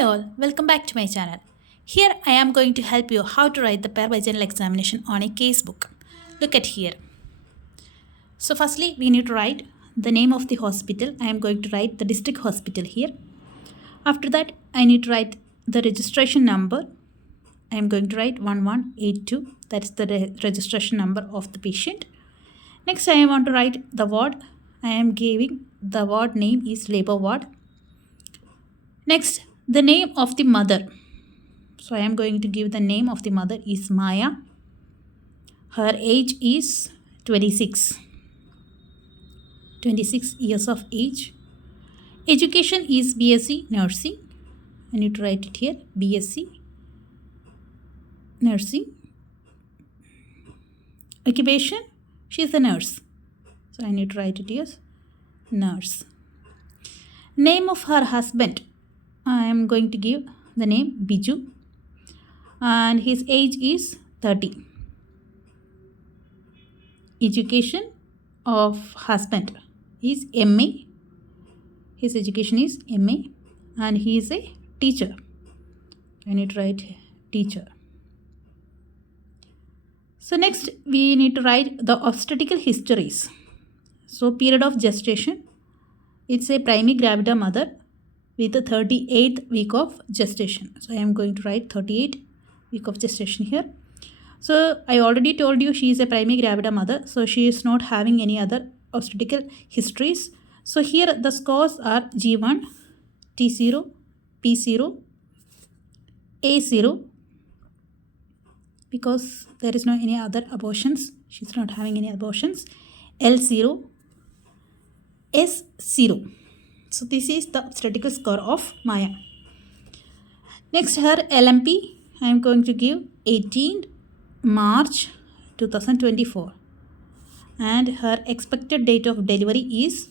Hi all, welcome back to my channel. Here I am going to help you how to write the vaginal examination on a case book. Look at here. So firstly we need to write the name of the hospital. I am going to write the district hospital here. After that I need to write the registration number. I am going to write 1182. That's the registration number of the patient. Next I want to write the ward. I am giving the ward name is labor ward. Next, the name of the mother. So I am going to give the name of the mother is Maya. Her age is 26 years of age. Education is BSc nursing. I need to write it here, BSc nursing. Occupation, she is a nurse. So I need to write it as nurse. Name of her husband. I am going to give the name Biju and his age is 30. Education of husband is MA. His education is MA and he is a teacher. I need to write teacher. So next we need to write the obstetrical histories. So period of gestation, it's a primary gravida mother with the 38th week of gestation. So I am going to write 38th week of gestation here. So I already told you she is a primary gravida mother. So she is not having any other obstetrical histories. So here the scores are G1, T0, P0, A0 because there is no any other abortions. She is not having any abortions. L0, S0. So this is the obstetrical score of Maya. Next her LMP I am going to give 18 March 2024 and her expected date of delivery is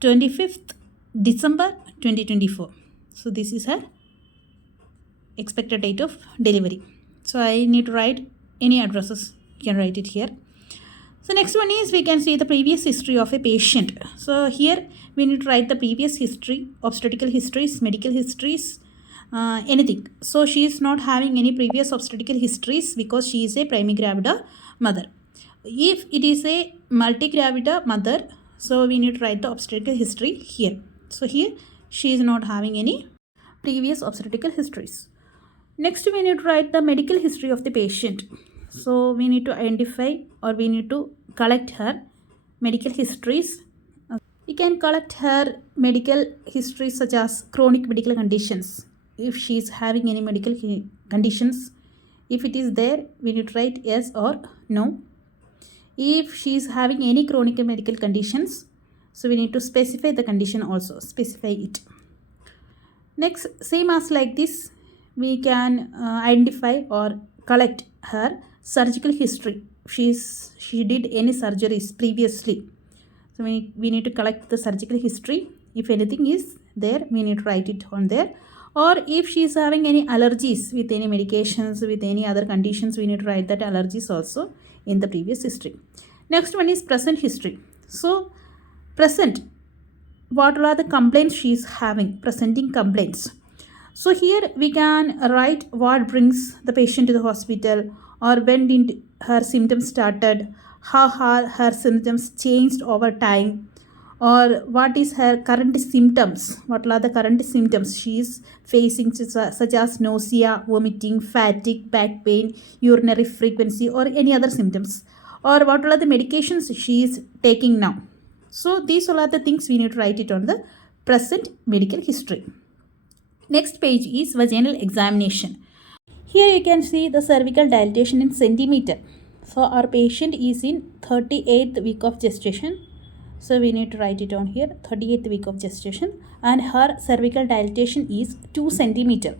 25th December 2024. So this is her expected date of delivery. So I need to write any addresses. You can write it here. So next one is we can see the previous history of a patient. So here we need to write the previous history, obstetrical histories, medical histories, anything. So she is not having any previous obstetrical histories because she is a primary gravida mother. If it is a multigravida mother, so we need to write the obstetrical history here. So here she is not having any previous obstetrical histories. Next we need to write the medical history of the patient. So we need to identify or we need to collect her medical histories. We can collect her medical histories such as chronic medical conditions. If she is having any medical conditions, if it is there, we need to write yes or no. If she is having any chronic medical conditions, so we need to specify the condition also, specify it. Next, same as like this, we can identify or collect her surgical history. She did any surgeries previously. So we need to collect the surgical history. If anything is there, we need to write it on there. Or if she is having any allergies with any medications, with any other conditions, we need to write that allergies also in the previous history. Next one is present history. So present, what are the complaints she is having, presenting complaints. So here we can write what brings the patient to the hospital or when did her symptoms started, how her symptoms changed over time, or what is her current symptoms, what are the current symptoms she is facing such as nausea, vomiting, fatigue, back pain, urinary frequency or any other symptoms, or what are the medications she is taking now. So these all are the things we need to write it on the present medical history. Next page is vaginal examination. Here you can see the cervical dilatation in centimeter. So our patient is in 38th week of gestation. So we need to write it on here, 38th week of gestation and her cervical dilatation is 2 centimeter.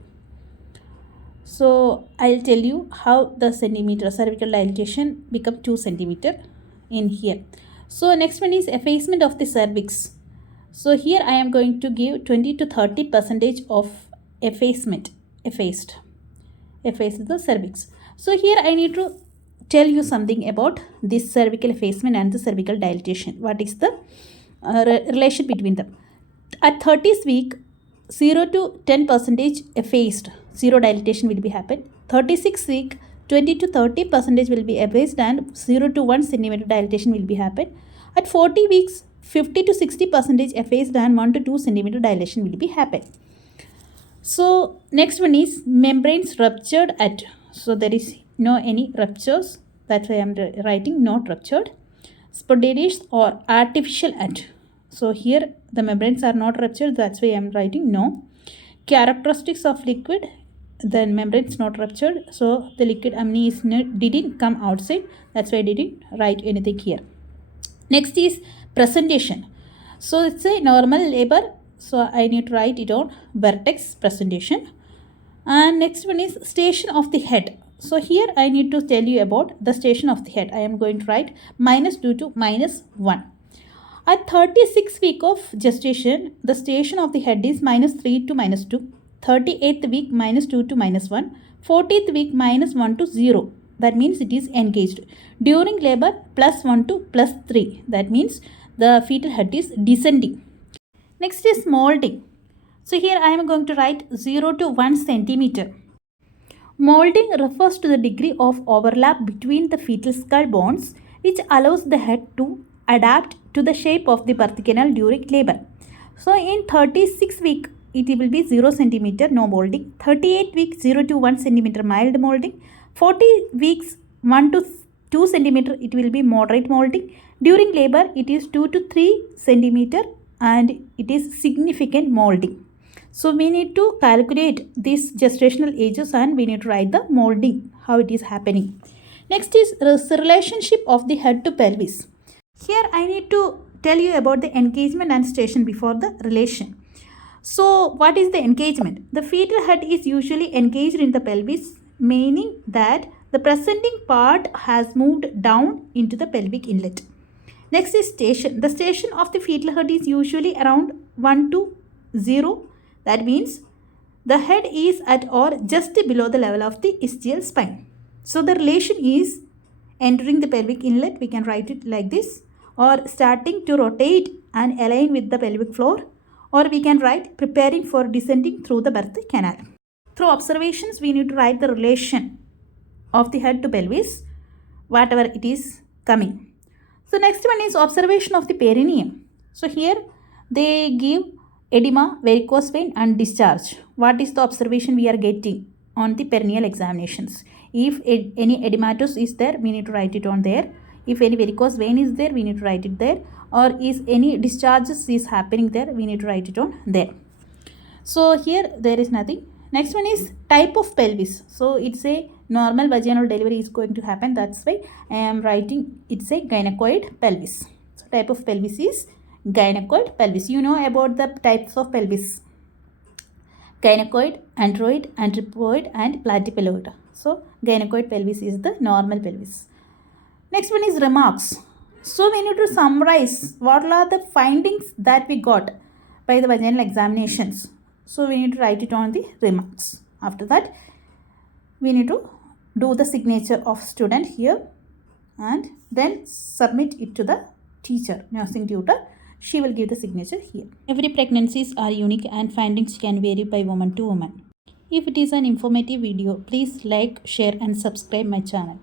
So I'll tell you how the cervical dilatation become 2 centimeter in here. So next one is effacement of the cervix. So here I am going to give 20 to 30% of effacement, effaced the cervix. So here I need to tell you something about this cervical effacement and the cervical dilatation. What is the relation between them? At 30th week, 0 to 10 percentage effaced, zero dilatation will be happen. 36 week 20 to 30 percentage will be effaced and 0 to 1 centimeter dilatation will be happen. At 40 weeks 50 to 60 percentage effaced and 1 to 2 centimeter dilation will be happen. So next one is membranes ruptured at, so there is no any ruptures, that's why I am writing not ruptured. Spontaneous or artificial at, so here the membranes are not ruptured, that's why I am writing no. Characteristics of liquid, the membranes not ruptured, so the liquid amni is didn't come outside, that's why I didn't write anything here. Next is presentation. So it's a normal labor, so I need to write it on vertex presentation. And next one is station of the head. So here I need to tell you about the station of the head. I am going to write -2 to -1. At 36 week of gestation, the station of the head is -3 to -2. 38th week -2 to -1. 40th week -1 to 0. That means it is engaged. During labor +1 to +3. That means the fetal head is descending. Next is molding. So here I am going to write 0 to 1 centimeter. Molding refers to the degree of overlap between the fetal skull bones which allows the head to adapt to the shape of the birth canal during labor. So in 36 week it will be 0 centimeter no molding. 38 week 0 to 1 centimeter mild molding. 40 weeks 1 to 2 centimeter it will be moderate molding. During labor it is 2 to 3 centimeter and it is significant molding. So we need to calculate these gestational ages and we need to write the molding, how it is happening. Next is relationship of the head to pelvis. Here I need to tell you about the engagement and station before the relation. So what is the engagement? The fetal head is usually engaged in the pelvis, meaning that the presenting part has moved down into the pelvic inlet. Next is station. The station of the fetal head is usually around 1 to 0. That means the head is at or just below the level of the ischial spine. So the relation is entering the pelvic inlet, we can write it like this, or starting to rotate and align with the pelvic floor, or we can write preparing for descending through the birth canal. Through observations, we need to write the relation of the head to pelvis, whatever it is coming. So next one is observation of the perineum. So here they give edema, varicose vein and discharge. What is the observation we are getting on the perineal examinations? If any edematous is there, we need to write it on there. If any varicose vein is there, we need to write it there. Or is any discharges is happening there, we need to write it on there. So here there is nothing. Next one is type of pelvis. So it's a normal vaginal delivery is going to happen. That's why I am writing it's a gynecoid pelvis. So type of pelvis is gynecoid pelvis. You know about the types of pelvis: gynecoid, anteroid, anthropoid and platypeloid. So gynecoid pelvis is the normal pelvis. Next one is remarks. So we need to summarize what are the findings that we got by the vaginal examinations. So we need to write it on the remarks. After that, we need to do the signature of student here and then submit it to the teacher, nursing tutor. She will give the signature here. Every pregnancies are unique and findings can vary by woman to woman. If it is an informative video, please like, share and subscribe my channel.